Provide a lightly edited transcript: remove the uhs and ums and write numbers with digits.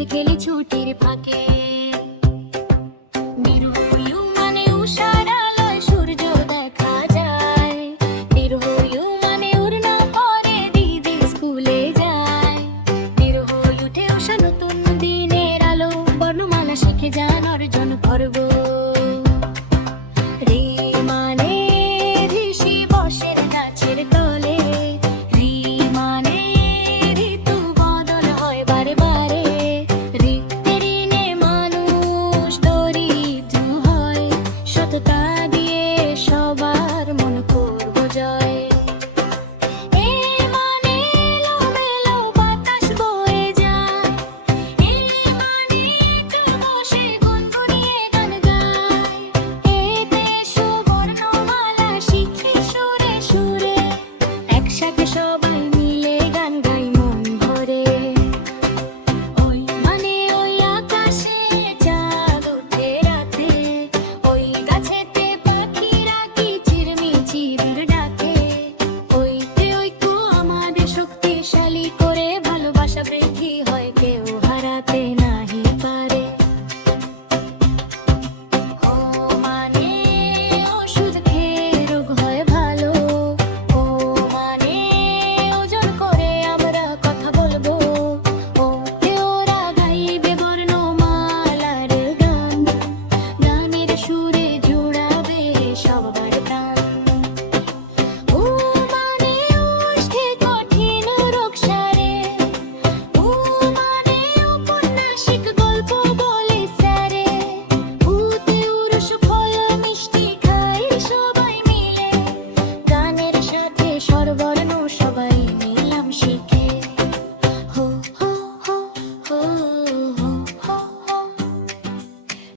খেলতে খেলে ছুটির ফাঁকে। নিরহু মানে উষার আলোয় সূর্য দেখা যায়, নিরহু মানে উড়না পরে দিদি স্কুলে যায়। নিরহু উঠে উষা নতুন দিনের আলো, বর্ণমালা শিখে যান অর্জন করব। রে মানে ঋষি বসের গাছের তলে, রি মানে ঋতু বদল হয় বারে বারে। ঋতে ঋণে মানুষ দরিদ্র হয়, সততা দিয়ে সবার মন করব জয়। এ মানে এলোমেলো বাতাস বয়ে যায়, এ মানে একা বসে গুনগুনিয়ে গান গায়। এতে সুবর্ণমালা শিখি সুরে সুরে, একসাথে সবাই